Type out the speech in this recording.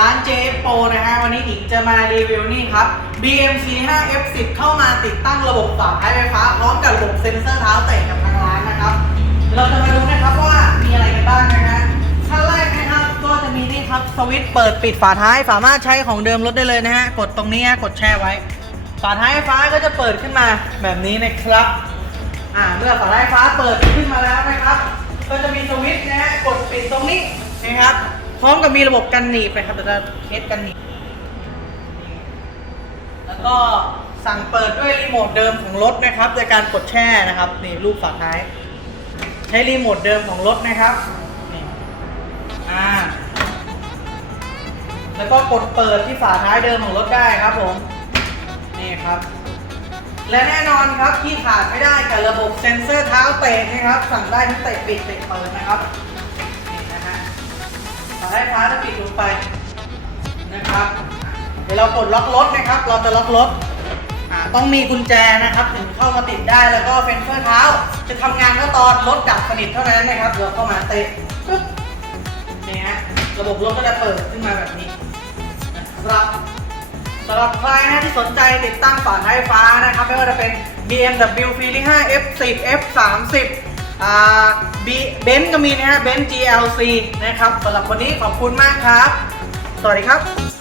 ร้าน JF Pro นะฮะวันนี้อีกจะมารีวิวนี่ครับ BMC 5 F10 เข้ามาติดตั้งระบบฝาท้ายไฟฟ้า พร้อมกับระบบเซ็นเซอร์เท้าเตะกับทางร้านนะครับ เราจะมาดูนะครับว่ามีอะไรกันบ้างนะฮะขั้นแรกนะครับก็จะมีนี่ครับสวิตช์เปิดปิดฝาท้ายสามารถใช้ของเดิมรถได้เลยนะฮะกดตรงนี้กดแช่ไว้ ฝาท้ายไฟฟ้าก็จะเปิดขึ้นมาแบบนี้นะครับอ่าเมื่อฝาท้ายไฟฟ้าเปิดขึ้นมาแล้วนะครับ ก็จะมีสวิตช์นะฮะกดปิดตรงนี้นะครับ พร้อมกับมีระบบกันหนีบนะครับเดี๋ยวจะเทสกันหนีบแล้วก็สั่งเปิดด้วยรีโมทเดิมของรถนะครับโดยการกดแช่นะครับนี่รูปฝาท้าย ใช้รีโมทเดิมของรถนะครับนี่อ่าแล้วก็กดเปิดที่ฝาท้ายเดิมของรถได้ครับผมนี่ครับ และแน่นอนครับที่ขาดไม่ได้กับระบบเซ็นเซอร์เท้าเตะนะครับ สั่งได้ทั้งเตะปิดเตะเปิดนะครับ ฝาท้ายฟ้าจะปิดลงไปนะครับ เดี๋ยวเรากดล็อกรถนะครับ เราจะล็อกรถต้องมีกุญแจนะครับ ถึงเข้ามาติดได้แล้วก็เฟนเฟอร์เท้า จะทำงานก็ตอนรถดับสนิทเท่านั้นนะครับเราเข้ามาเตะปึ๊บนี่ฮะระบบรถก็จะเปิดขึ้นมาแบบนี้นะครับสำหรับใครนะที่สนใจติดตั้งฝาท้ายฟ้านะครับ ไม่ว่าจะเป็น BMW Feeling 5 F10 F30 เบนซ์ก็มีนะฮะเบนซ์ GLC นะครับสำหรับวันนี้ขอบคุณมากครับ สวัสดีครับ